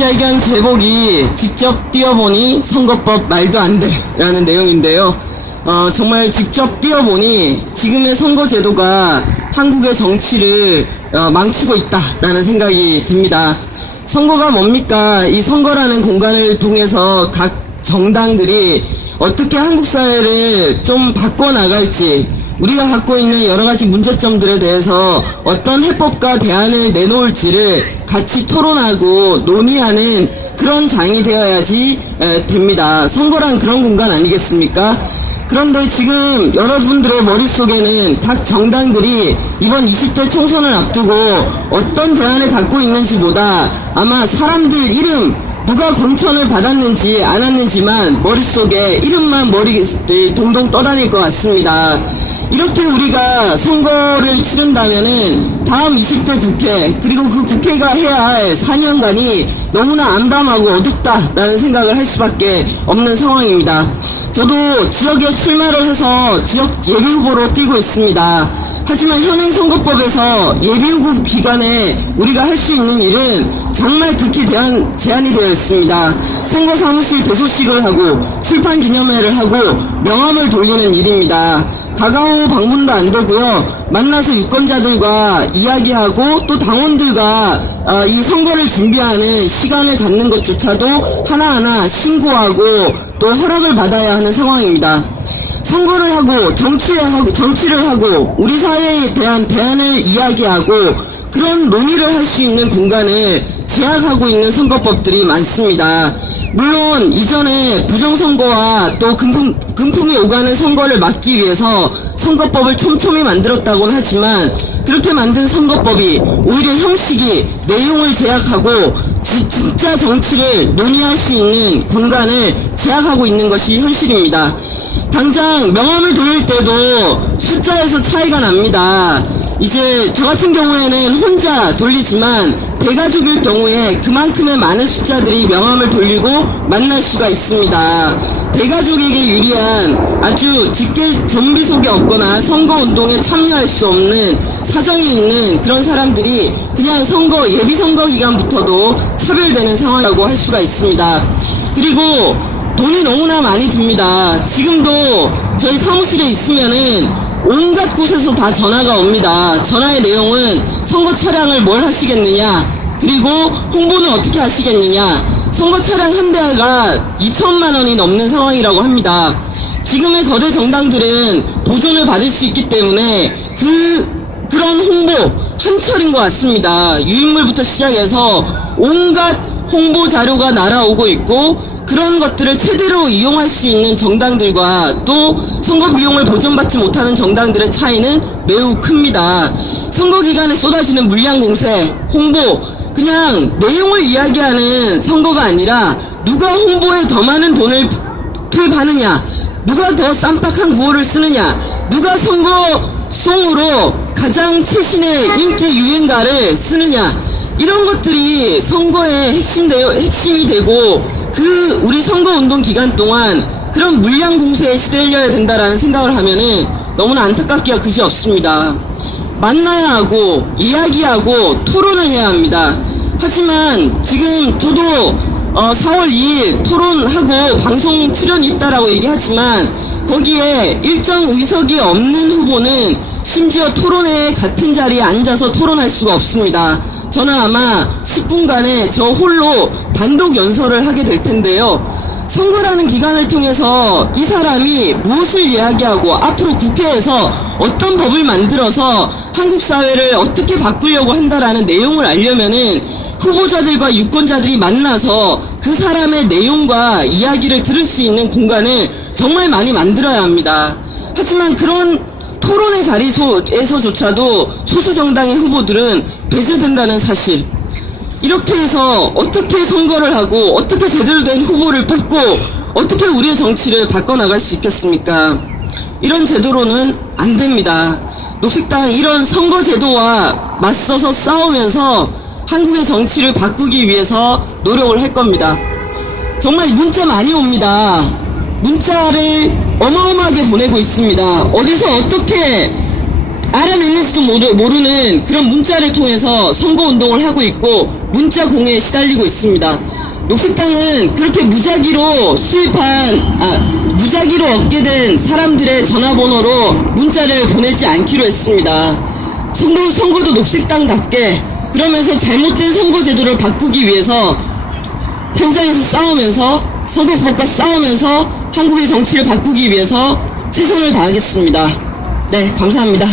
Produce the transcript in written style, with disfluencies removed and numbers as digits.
기자회견 제목이 직접 뛰어보니 선거법 말도 안 돼 라는 내용인데요. 정말 직접 뛰어보니 지금의 선거제도가 한국의 정치를 망치고 있다라는 생각이 듭니다. 선거가 뭡니까? 이 선거라는 공간을 통해서 각 정당들이 어떻게 한국 사회를 좀 바꿔나갈지, 우리가 갖고 있는 여러가지 문제점들에 대해서 어떤 해법과 대안을 내놓을지를 같이 토론하고 논의하는 그런 장이 되어야지 됩니다. 선거란 그런 공간 아니겠습니까? 그런데 지금 여러분들의 머릿속에는 각 정당들이 이번 20대 총선을 앞두고 어떤 대안을 갖고 있는지보다 아마 사람들 이름, 누가 공천을 받았는지 안 왔는지만 머릿속에 이름만 동동 떠다닐 것 같습니다. 이렇게 우리가 선거를 치른다면은 다음 20대 국회, 그리고 그 국회가 해야 할 4년간이 너무나 암담하고 어둡다라는 생각을 할 수밖에 없는 상황입니다. 저도 지역에 출마를 해서 지역 예비후보로 뛰고 있습니다. 하지만 현행 선거법에서 예비후보 기간에 우리가 할 수 있는 일은 정말 극히 제한이 되어 있습니다. 선거사무실 대소식을 하고 출판 기념회를 하고 명함을 돌리는 일입니다. 가까워 방문도 안 되고요. 만나서 유권자들과 이야기하고 또 당원들과 이 선거를 준비하는 시간을 갖는 것조차도 하나하나 신고하고 또 허락을 받아야 하는 상황입니다. 선거를 하고 정치를 하고 우리 사회에 대한 대안을 이야기하고 그런 논의를 할 수 있는 공간을 제약하고 있는 선거법들이 많습니다. 물론 이전에 부정선거와 또 금품이 오가는 선거를 막기 위해서 선거법을 촘촘히 만들었다고는 하지만 그렇게 만든 선거법이 오히려 형식이 내용을 제약하고 진짜 정치를 논의할 수 있는 공간을 제약하고 있는 것이 현실입니다. 당장 명함을 돌릴 때도 숫자에서 차이가 납니다. 이제 저 같은 경우에는 혼자 돌리지만 대가족일 경우에 그만큼의 많은 숫자들이 명함을 돌리고 만날 수가 있습니다. 대가족에게 유리한 아주 직계 좀비 속에 없거나 선거운동에 참여할 수 없는 사정이 있는 그런 사람들이 그냥 예비선거 기간부터도 차별되는 상황이라고 할 수가 있습니다. 그리고 돈이 너무나 많이 듭니다. 지금도 저희 사무실에 있으면은 온갖 곳에서 다 전화가 옵니다. 전화의 내용은 선거 차량을 뭘 하시겠느냐, 그리고 홍보는 어떻게 하시겠느냐, 선거 차량 한 대가 2천만 원이 넘는 상황이라고 합니다. 지금의 거대 정당들은 보존을 받을 수 있기 때문에 그런 홍보 한철인 것 같습니다. 유인물부터 시작해서 온갖 홍보 자료가 날아오고 있고 그런 것들을 최대로 이용할 수 있는 정당들과 또 선거 비용을 보전받지 못하는 정당들의 차이는 매우 큽니다. 선거 기간에 쏟아지는 물량 공세, 홍보, 그냥 내용을 이야기하는 선거가 아니라 누가 홍보에 더 많은 돈을 투입하느냐, 누가 더 쌈박한 구호를 쓰느냐, 누가 선거송으로 가장 최신의 인기 유행가를 쓰느냐, 이런 것들이 선거의 핵심이 되고 우리 선거운동 기간 동안 그런 물량 공세에 시달려야 된다라는 생각을 하면은 너무나 안타깝기가 그지 없습니다. 만나야 하고 이야기하고 토론을 해야 합니다. 하지만 지금 저도 4월 2일 토론하고 방송 출연이 있다라고 얘기하지만 거기에 일정 의석이 없는 후보는 심지어 토론회 같은 자리에 앉아서 토론할 수가 없습니다. 저는 아마 10분간에 저 홀로 단독 연설을 하게 될 텐데요. 선거라는 기간을 통해서 이 사람이 무엇을 이야기하고 앞으로 국회에서 어떤 법을 만들어서 한국 사회를 어떻게 바꾸려고 한다라는 내용을 알려면은 후보자들과 유권자들이 만나서 그 사람의 내용과 이야기를 들을 수 있는 공간을 정말 많이 만들어야 합니다. 하지만 그런 토론의 자리에서조차도 소수 정당의 후보들은 배제된다는 사실, 이렇게 해서 어떻게 선거를 하고 어떻게 제대로 된 후보를 뽑고 어떻게 우리의 정치를 바꿔나갈 수 있겠습니까? 이런 제도로는 안 됩니다. 녹색당 이런 선거 제도와 맞서서 싸우면서 한국의 정치를 바꾸기 위해서 노력을 할 겁니다. 정말 문자 많이 옵니다. 문자를 어마어마하게 보내고 있습니다. 어디서 어떻게 알아냈는지도 모르는 그런 문자를 통해서 선거운동을 하고 있고 문자 공해에 시달리고 있습니다. 녹색당은 그렇게 무작위로 무작위로 얻게 된 사람들의 전화번호로 문자를 보내지 않기로 했습니다. 선거도 녹색당답게 그러면서 잘못된 선거제도를 바꾸기 위해서 현장에서 싸우면서 선거법과 싸우면서 한국의 정치를 바꾸기 위해서 최선을 다하겠습니다. 네, 감사합니다.